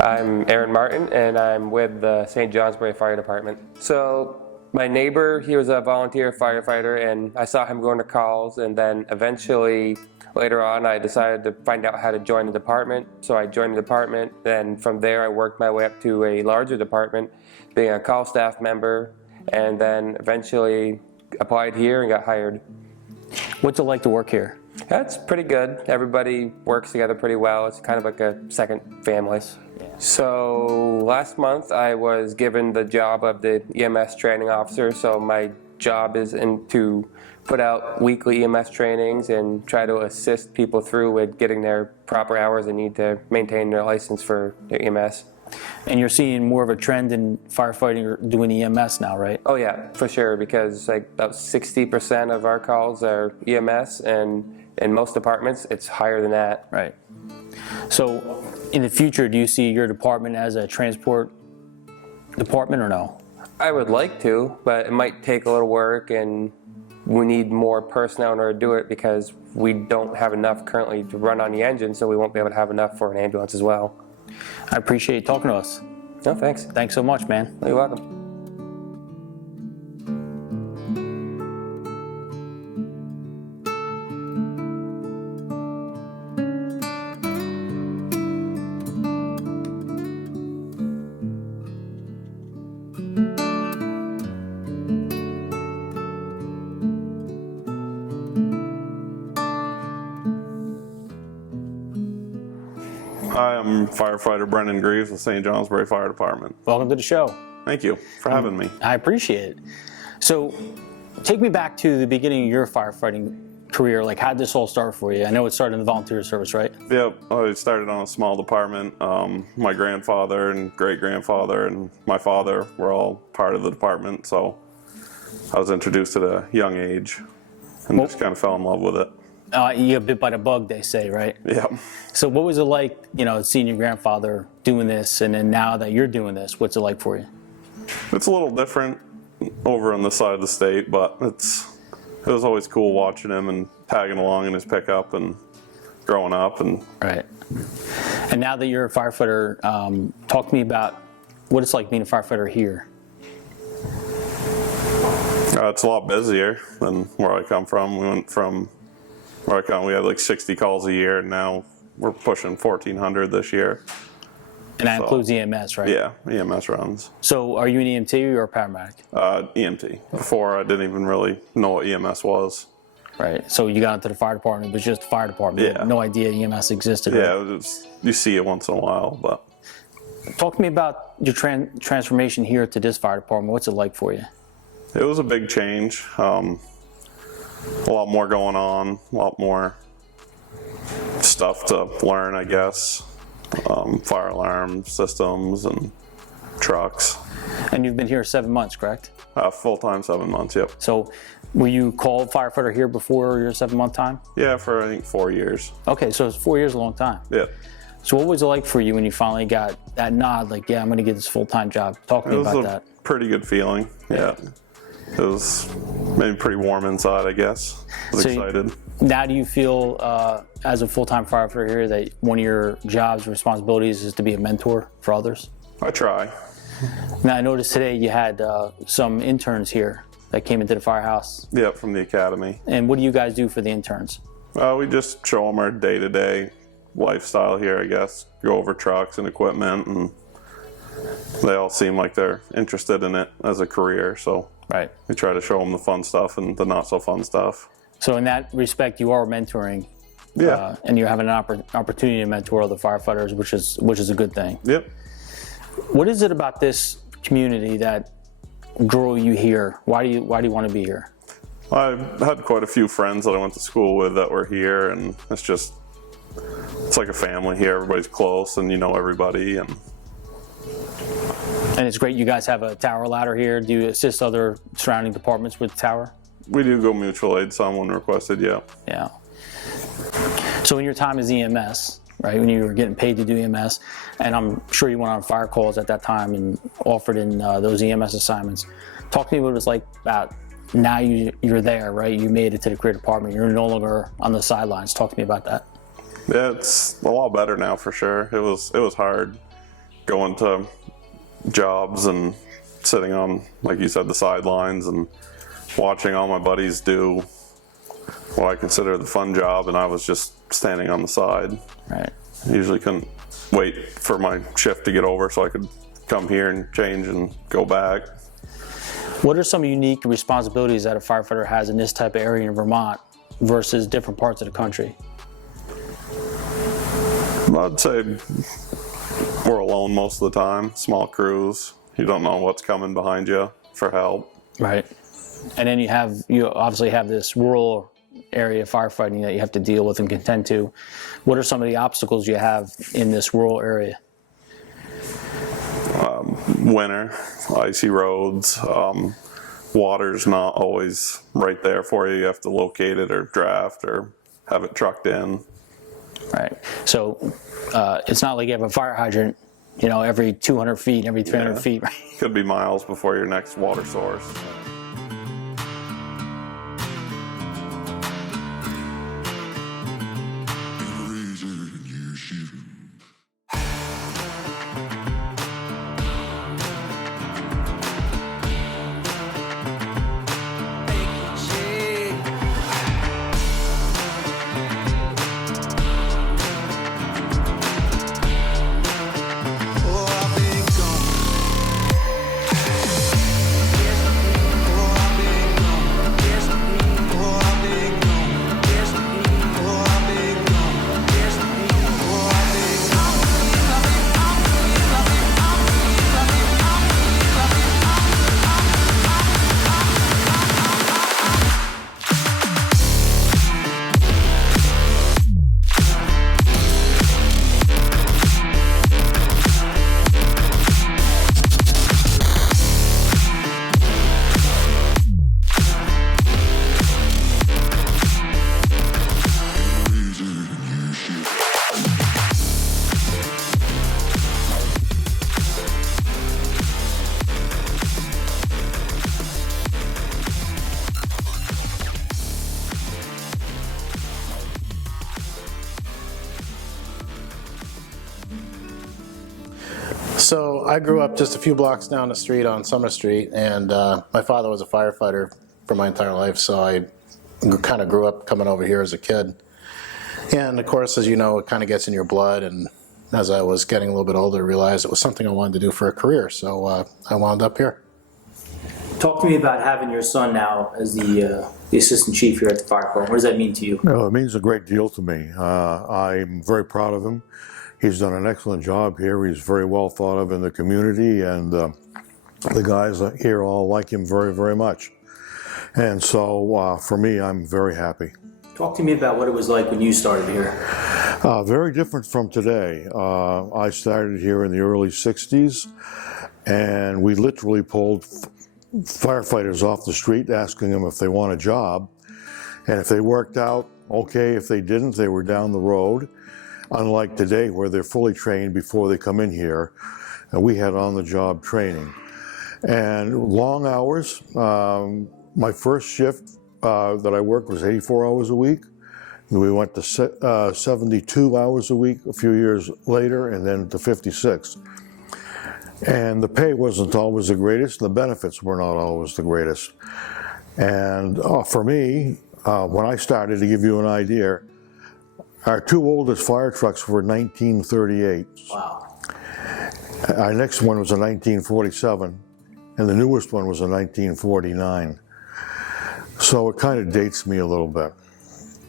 I'm Aaron Martin, and I'm with the St.Johnsbury Fire Department. So my neighbor, he was a volunteer firefighter, and I saw him going to calls, and then eventually later on I decided to find out how to join the department. So I joined the department, then from there I worked my way up to a larger department, being a call staff member, and then eventually applied here and got hired. What's it like to work here? That's pretty good. Everybody works together pretty well. It's kind of like a second family. Yeah. So last month I was given the job of the EMS training officer. So my job is to put out weekly EMS trainings and try to assist people through with getting their proper hours they need to maintain their license for their EMS. And you're seeing more of a trend in firefighting or doing EMS now, right? Oh yeah, for sure, because like about 60% of our calls are EMS, and in most departments it's higher than that. Right. So in the future, do you see your department as a transport department or no? I would like to, but it might take a little work, and we need more personnel in order to do it because we don't have enough currently to run on the engine, so we won't be able to have enough for an ambulance as well. I appreciate you talking to us. No, thanks. Thanks so much, man. You're welcome. Hi, I'm firefighter Brendan Greaves with St. Johnsbury Fire Department. Welcome to the show. Thank you for having me. I appreciate it. So take me back to the beginning of your firefighting career. Like, how did this all start for you? I know it started in the volunteer service, right? Yep, I started on a small department. My grandfather and great-grandfather and my father were all part of the department, so I was introduced at a young age and just kind of fell in love with it. You got bit by the bug, they say, right? Yeah. So what was it like, seeing your grandfather doing this, and then now that you're doing this, what's it like for you? It's a little different over on this side of the state, but it was always cool watching him and tagging along in his pickup and growing up. Right. And now that you're a firefighter, talk to me about what it's like being a firefighter here. It's a lot busier than where I come from. We went from we had like 60 calls a year, and now we're pushing 1,400 this year. And that includes EMS, right? Yeah, EMS runs. So are you an EMT or you're a paramedic? EMT. Before, I didn't even really know what EMS was. Right. So you got into the fire department, it was just the fire department. Yeah. You had no idea EMS existed. Yeah, right? You see it once in a while, but. Talk to me about your transformation here to this fire department. What's it like for you? It was a big change. A lot more going on, a lot more stuff to learn, I guess. Fire alarm systems and trucks. And you've been here 7 months, correct? Full-time 7 months, yep. So were you called firefighter here before your 7-month time? Yeah, for I think 4 years. Okay, so it's 4 years, a long time. Yeah. So what was it like for you when you finally got that nod, like, yeah, I'm going to get this full-time job? Talk to me about that. It was a pretty good feeling, yeah. It was maybe pretty warm inside, I guess. I was excited. Now do you feel, as a full-time firefighter here, that one of your jobs and responsibilities is to be a mentor for others? I try. Now I noticed today you had some interns here that came into the firehouse. Yep, from the academy. And what do you guys do for the interns? We just show them our day-to-day lifestyle here, I guess. Go over trucks and equipment, and they all seem like they're interested in it as a career, so right. We try to show them the fun stuff and the not so fun stuff. So in that respect, you are mentoring, yeah, and you're having an opportunity to mentor other firefighters, which is a good thing. Yep. What is it about this community that drew you here? Why do you want to be here? I had quite a few friends that I went to school with that were here, and it's like a family here. Everybody's close, and you know everybody, and it's great you guys have a tower ladder here. Do you assist other surrounding departments with the tower? We do go mutual aid, someone requested, yeah. Yeah. So in your time as EMS, right, when you were getting paid to do EMS, and I'm sure you went on fire calls at that time and offered in those EMS assignments, talk to me what it was like about now you're there, right? You made it to the career department. You're no longer on the sidelines. Talk to me about that. Yeah, it's a lot better now for sure. It was hard going to jobs and sitting on, like you said, the sidelines and watching all my buddies do what I consider the fun job, and I was just standing on the side. Right. I usually couldn't wait for my shift to get over so I could come here and change and go back. What are some unique responsibilities that a firefighter has in this type of area in Vermont versus different parts of the country? I'd say we're alone most of the time, small crews. You don't know what's coming behind you for help. Right. And then you obviously have this rural area firefighting that you have to deal with and contend to. What are some of the obstacles you have in this rural area? Winter, icy roads, water's not always right there for you. You have to locate it or draft or have it trucked in. Right. So it's not like you have a fire hydrant, every 200 feet, every 300 feet. Right? Could be miles before your next water source. So I grew up just a few blocks down the street on Summer Street, and my father was a firefighter for my entire life, so I kind of grew up coming over here as a kid. And of course, as you know, it kind of gets in your blood, and as I was getting a little bit older, I realized it was something I wanted to do for a career, so I wound up here. Talk to me about having your son now as the assistant chief here at the fire department. What does that mean to you? Well, it means a great deal to me. I'm very proud of him. He's done an excellent job here. He's very well thought of in the community, and the guys here all like him very, very much. And so for me, I'm very happy. Talk to me about what it was like when you started here. Very different from today. I started here in the early 60s, and we literally pulled firefighters off the street asking them if they want a job. And if they worked out, okay. If they didn't, they were down the road. Unlike today, where they're fully trained before they come in here, and we had on-the-job training. And long hours. My first shift that I worked was 84 hours a week. We went to 72 hours a week a few years later, and then to 56. And the pay wasn't always the greatest, and the benefits were not always the greatest. And for me, when I started, to give you an idea, our two oldest fire trucks were 1938. Wow. Our next one was a 1947, and the newest one was a 1949. So it kind of dates me a little bit.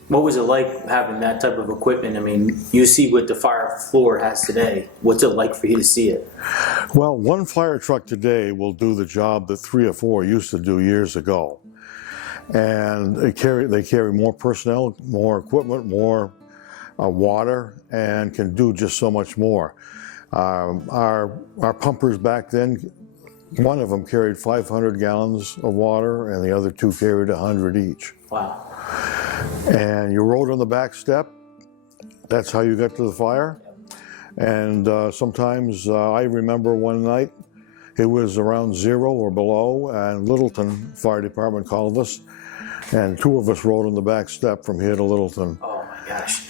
What was it like having that type of equipment? I mean, you see what the fire floor has today. What's it like for you to see it? Well, one fire truck today will do the job that 3 or 4 used to do years ago. And they carry more personnel, more equipment, more water, and can do just so much more. Our pumpers back then, one of them carried 500 gallons of water, and the other two carried 100 each. Wow. And you rode on the back step. That's how you got to the fire. And sometimes I remember one night, it was around 0 or below, and Littleton Fire Department called us, and 2 of us rode on the back step from here to Littleton. Oh my gosh.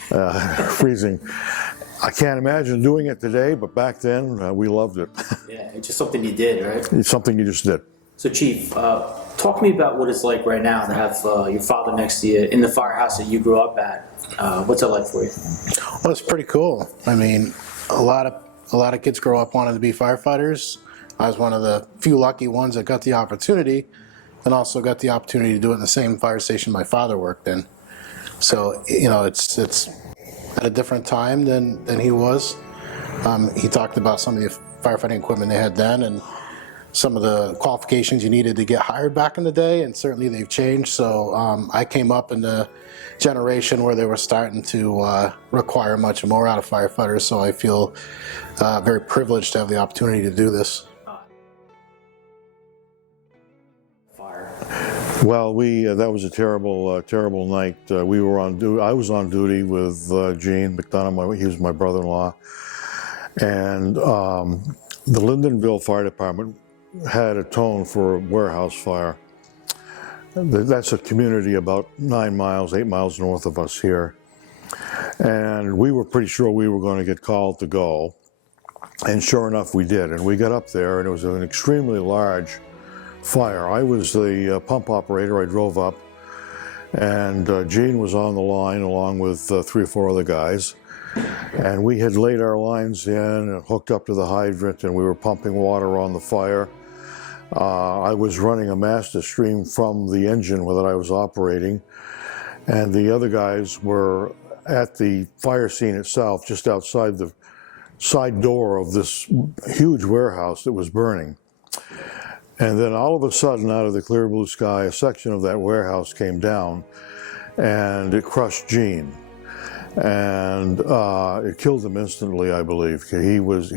Freezing. I can't imagine doing it today, but back then we loved it. Yeah, it's just something you did, right? It's something you just did. So, Chief, talk to me about what it's like right now to have your father next to you in the firehouse that you grew up at. What's it like for you? Well, it's pretty cool. I mean, a lot of kids grow up wanting to be firefighters. I was one of the few lucky ones that got the opportunity, and also got the opportunity to do it in the same fire station my father worked in. So, you know, it's at a different time than he was. He talked about some of the firefighting equipment they had then, and some of the qualifications you needed to get hired back in the day, and certainly they've changed. So I came up in the generation where they were starting to require much more out of firefighters, so I feel very privileged to have the opportunity to do this. Fire. Well, that was a terrible night. We were on duty. I was on duty with Gene McDonough. He was my brother-in-law, and the Lyndonville Fire Department had a tone for a warehouse fire. That's a community about 8 miles north of us here. And we were pretty sure we were going to get called to go. And sure enough, we did. And we got up there, and it was an extremely large fire. I was the pump operator. I drove up, and Gene was on the line along with 3 or 4 other guys. And we had laid our lines in and hooked up to the hydrant, and we were pumping water on the fire. I was running a master stream from the engine that I was operating, and the other guys were at the fire scene itself, just outside the side door of this huge warehouse that was burning. And then all of a sudden, out of the clear blue sky, a section of that warehouse came down, and it crushed Gene. And it killed him instantly, I believe. He was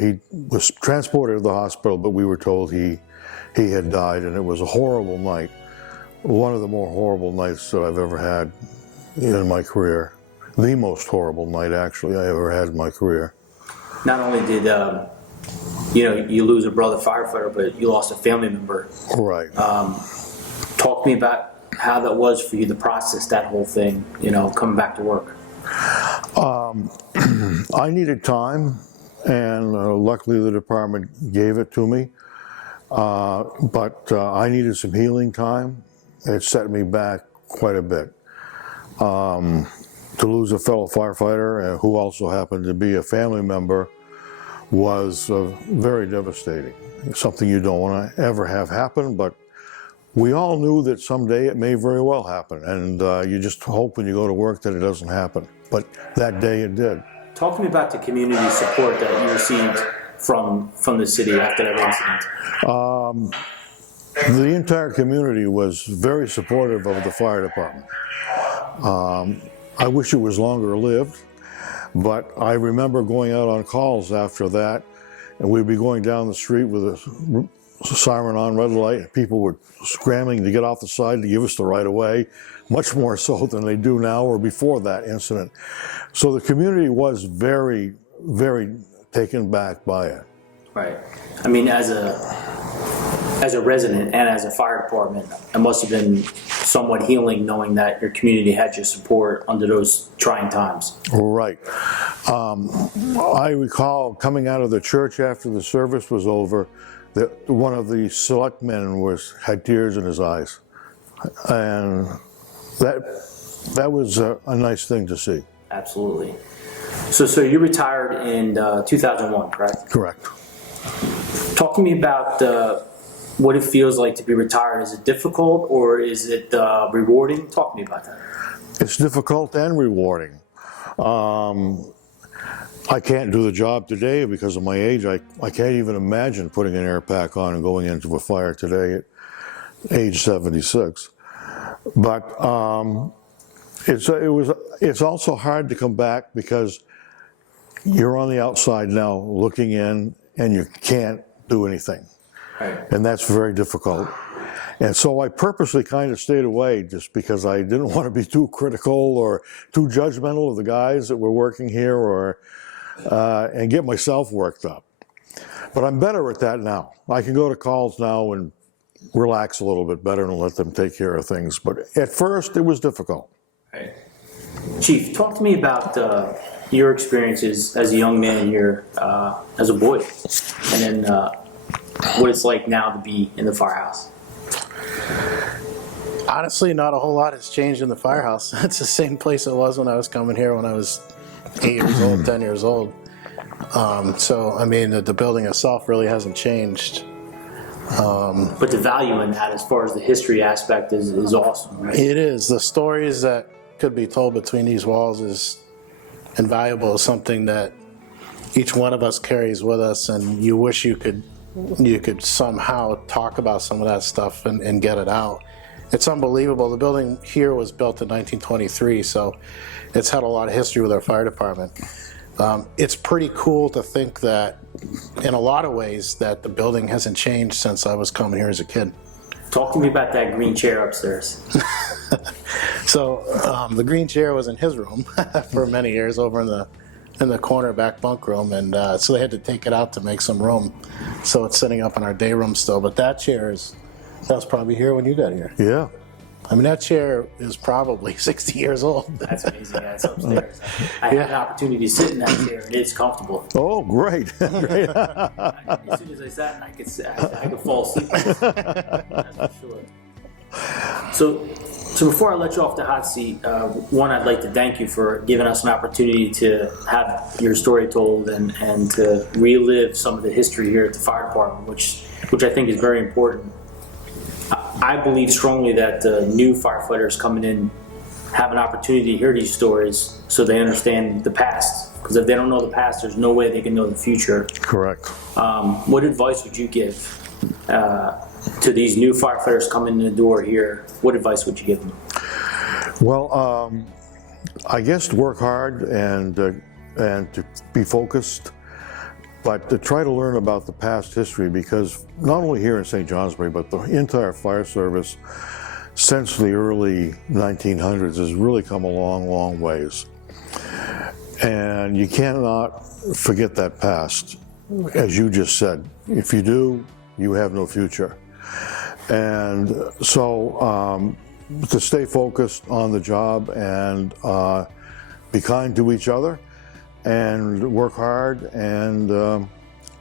transported to the hospital, but we were told he had died, and it was a horrible night. One of the more horrible nights that I've ever had in my career. The most horrible night, actually, I ever had in my career. Not only did you lose a brother firefighter, but you lost a family member. Right. Talk to me about how that was for you to process that whole thing, coming back to work. I needed time, and luckily the department gave it to me. But I needed some healing time. It set me back quite a bit. To lose a fellow firefighter who also happened to be a family member was very devastating. It's something you don't want to ever have happen, but we all knew that someday it may very well happen, and you just hope when you go to work that it doesn't happen. But that day it did. Talk to me about the community support that you received from the city after that incident. The entire community was very supportive of the fire department. I wish it was longer lived, but I remember going out on calls after that, and we'd be going down the street with a siren on, red light, and people were scrambling to get off the side to give us the right of way, much more so than they do now or before that incident. So the community was very, very taken back by it. Right. I mean, as a resident and as a fire department, it must have been somewhat healing knowing that your community had your support under those trying times. Right. I recall coming out of the church after the service was over, that one of the selectmen had tears in his eyes, and that was a nice thing to see. Absolutely. So you retired in 2001, correct? Correct. Talk to me about what it feels like to be retired. Is it difficult or is it rewarding? Talk to me about that. It's difficult and rewarding. I can't do the job today because of my age. I can't even imagine putting an air pack on and going into a fire today at age 76. But it's also hard to come back because you're on the outside now looking in and you can't do anything. Right. And that's very difficult. And so I purposely kind of stayed away just because I didn't want to be too critical or too judgmental of the guys that were working here and get myself worked up. But I'm better at that now. I can go to calls now and relax a little bit better and let them take care of things. But at first it was difficult. Right. Chief, talk to me about your experiences as a young man here, as a boy, and then what it's like now to be in the firehouse. Honestly, not a whole lot has changed in the firehouse. It's the same place it was when I was coming here when I was 8 years old, 10 years old. So, I mean, the building itself really hasn't changed. But the value in that, as far as the history aspect, is awesome, right? It is. The stories that could be told between these walls is invaluable, something that each one of us carries with us, and you wish you could somehow talk about some of that stuff and get it out. It's unbelievable. The building here was built in 1923, so it's had a lot of history with our fire department. It's pretty cool to think that, in a lot of ways, that the building hasn't changed since I was coming here as a kid. Talk to me about that green chair upstairs. So the green chair was in his room for many years, over in the corner back bunk room, and so they had to take it out to make some room. So it's sitting up in our day room still. But that was probably here when you got here. Yeah. I mean, that chair is probably 60 years old. That's amazing. Yeah, it's upstairs. I had an opportunity to sit in that chair, and it's comfortable. Oh, great. Great. As soon as I sat, I could fall asleep. That's for sure. So before I let you off the hot seat, one, I'd like to thank you for giving us an opportunity to have your story told and to relive some of the history here at the fire department, which I think is very important. I believe strongly that the new firefighters coming in have an opportunity to hear these stories so they understand the past. Because if they don't know the past, there's no way they can know the future. Correct. What advice would you give to these new firefighters coming in the door here? What advice would you give them? Well, I guess to work hard and to be focused, but to try to learn about the past history, because not only here in St. Johnsbury, but the entire fire service since the early 1900s has really come a long, long ways. And you cannot forget that past, as you just said. If you do, you have no future. And so to stay focused on the job and be kind to each other and work hard and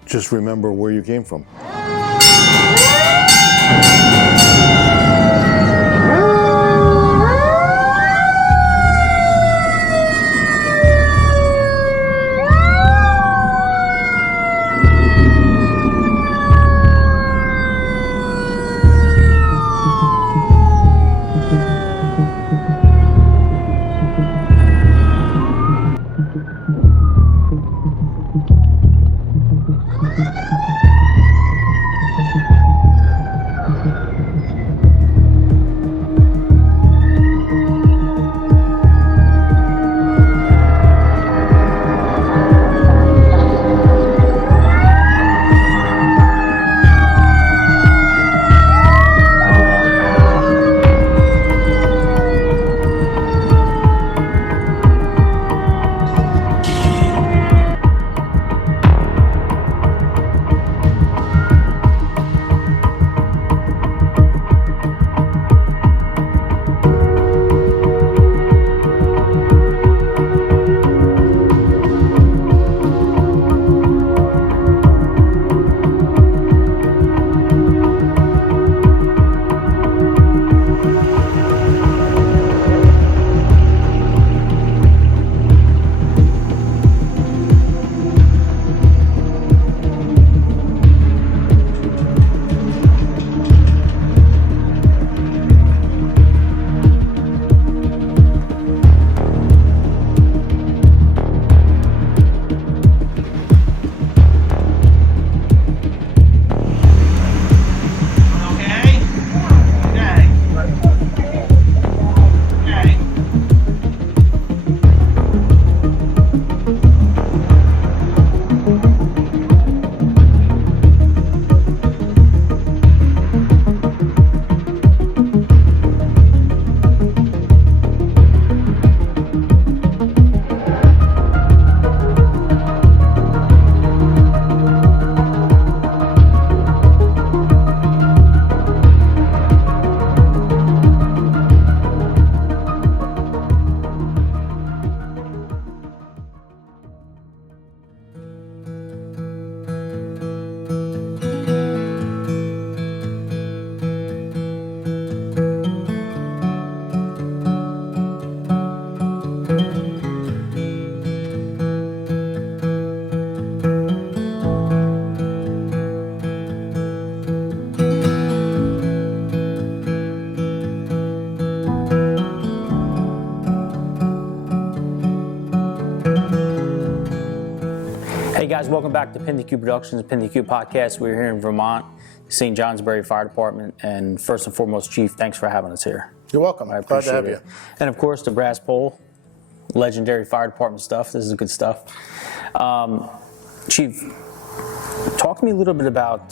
just remember where you came from. guys, welcome back to PintheQ Productions, PintheQ Podcast. We're here in Vermont, St. Johnsbury Fire Department, and first and foremost, Chief, thanks for having us here. You're welcome. I Glad appreciate to have it. you. And of course, the brass pole, legendary fire department stuff. This is good stuff. Chief, talk to me a little bit about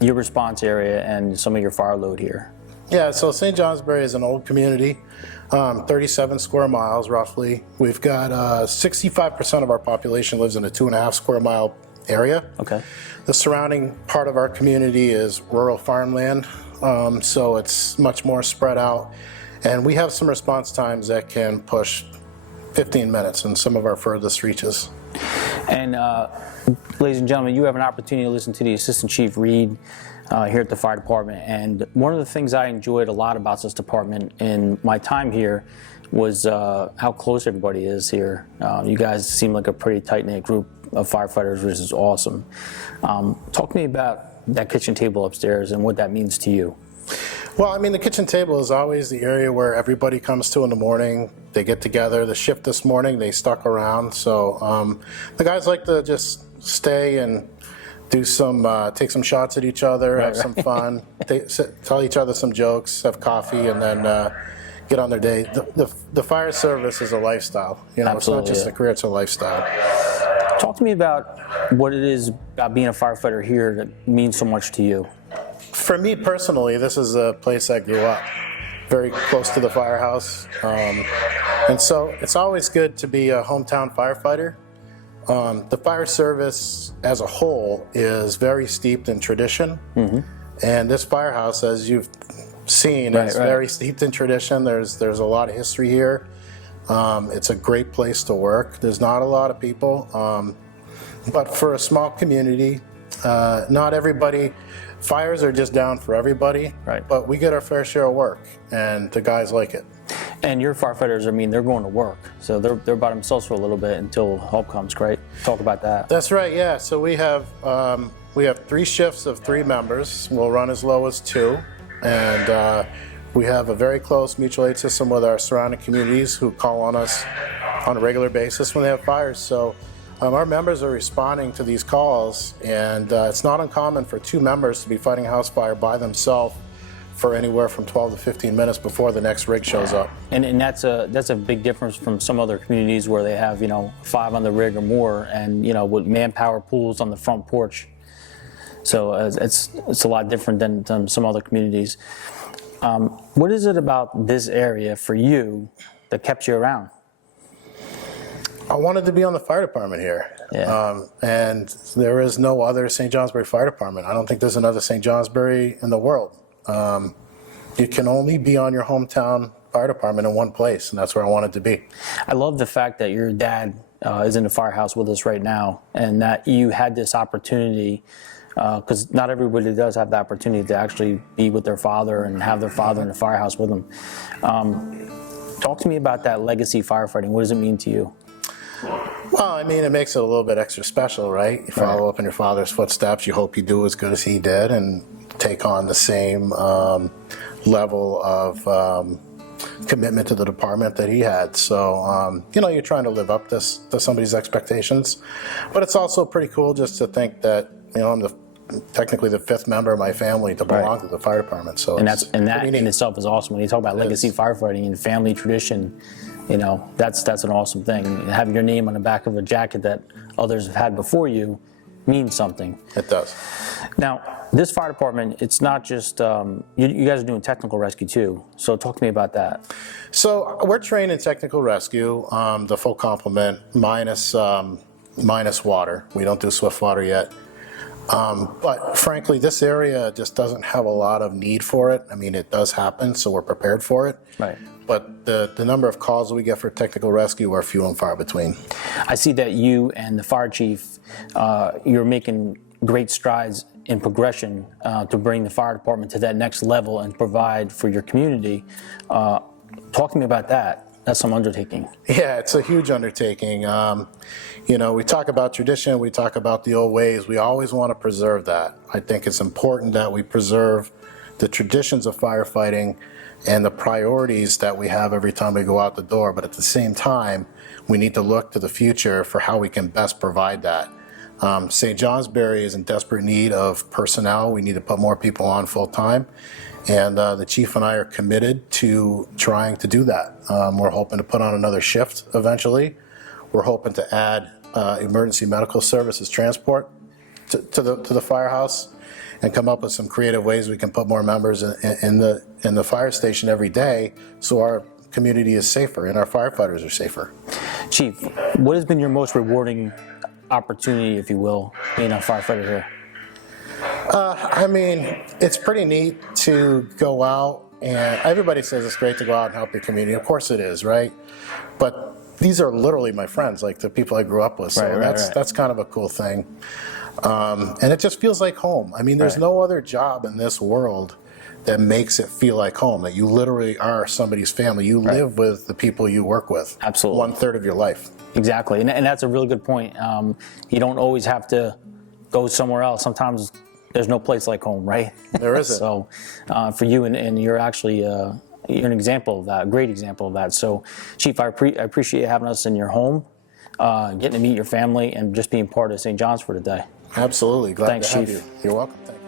your response area and some of your fire load here. Yeah, so St. Johnsbury is an old community, 37 square miles roughly. We've got 65% of our population lives in a 2.5 square mile area. Okay. The surrounding part of our community is rural farmland, so it's much more spread out. And we have some response times that can push 15 minutes in some of our furthest reaches. And ladies and gentlemen, you have an opportunity to listen to the Assistant Chief Reed here at the fire department. And one of the things I enjoyed a lot about this department in my time here was how close everybody is here. You guys seem like a pretty tight-knit group of firefighters, which is awesome. Talk to me about that kitchen table upstairs and what that means to you. Well, I mean, the kitchen table is always the area where everybody comes to in the morning. They get together. The shift this morning, they stuck around. So the guys like to just stay and do some, take some shots at each other, have some fun, tell each other some jokes, have coffee, and then get on their day. The fire service is a lifestyle. You know, Absolutely, it's not just a career; it's a lifestyle. Talk to me about what it is about being a firefighter here that means so much to you. For me personally, this is a place I grew up, very close to the firehouse, and so it's always good to be a hometown firefighter. The fire service as a whole is very steeped in tradition, and this firehouse, as you've seen, is very steeped in tradition. There's a lot of history here. It's a great place to work. There's not a lot of people, but for a small community, not everybody. Fires are just down for everybody, but we get our fair share of work, and the guys like it. And your firefighters, I mean, they're going to work, so they're by themselves for a little bit until help comes, right? Talk about that. That's right, yeah. So we have 3 shifts of 3 members. We'll run as low as 2, and we have a very close mutual aid system with our surrounding communities who call on us on a regular basis when they have fires. So our members are responding to these calls, and it's not uncommon for 2 members to be fighting a house fire by themselves for anywhere from 12 to 15 minutes before the next rig shows up. And that's a big difference from some other communities where they have 5 on the rig or more, and with manpower pools on the front porch. So it's a lot different than some other communities. What is it about this area for you that kept you around? I wanted to be on the fire department here. Yeah. And there is no other St. Johnsbury Fire Department. I don't think there's another St. Johnsbury in the world. You can only be on your hometown fire department in one place, and that's where I wanted to be. I love the fact that your dad is in the firehouse with us right now, and that you had this opportunity, because not everybody does have the opportunity to actually be with their father and have their father in the firehouse with them. Talk to me about that legacy firefighting. What does it mean to you? Well, I mean, it makes it a little bit extra special, right? You follow up in your father's footsteps. You hope you do as good as he did and take on the same level of commitment to the department that he had. So, you're trying to live up to somebody's expectations. But it's also pretty cool just to think that, I'm technically the 5th member of my family to belong to the fire department. So that in itself is awesome. When you talk about legacy firefighting and family tradition, that's an awesome thing. Having your name on the back of a jacket that others have had before you means something. It does. Now, this fire department, it's not just, you guys are doing technical rescue too. So talk to me about that. So we're trained in technical rescue, the full complement, minus water. We don't do swift water yet. But frankly, this area just doesn't have a lot of need for it. I mean, it does happen, so we're prepared for it. Right. But the number of calls we get for technical rescue are few and far between. I see that you and the fire chief, you're making great strides in progression to bring the fire department to that next level and provide for your community. Talk to me about that. That's some undertaking. Yeah, it's a huge undertaking. We talk about tradition, we talk about the old ways. We always want to preserve that. I think it's important that we preserve the traditions of firefighting and the priorities that we have every time we go out the door, but at the same time, we need to look to the future for how we can best provide that. St. Johnsbury is in desperate need of personnel. We need to put more people on full-time, and the chief and I are committed to trying to do that. We're hoping to put on another shift eventually. We're hoping to add emergency medical services transport to the firehouse, and come up with some creative ways we can put more members in the fire station every day, so our community is safer and our firefighters are safer. Chief, what has been your most rewarding opportunity, if you will, being a firefighter here? I mean, it's pretty neat to go out, and everybody says it's great to go out and help your community. Of course it is, right? But these are literally my friends, like the people I grew up with. So that's kind of a cool thing. And it just feels like home. I mean, there's no other job in this world that makes it feel like home, that you literally are somebody's family. You live with the people you work with. Absolutely. 1/3 of your life. Exactly, and that's a really good point. You don't always have to go somewhere else. Sometimes there's no place like home, right? There isn't. So for you, and you're actually you're an example of that, a great example of that. So, Chief, I appreciate you having us in your home, getting to meet your family, and just being part of St. John's for today. Absolutely. Glad Thanks, to have Chief. you. You're welcome. Thank you.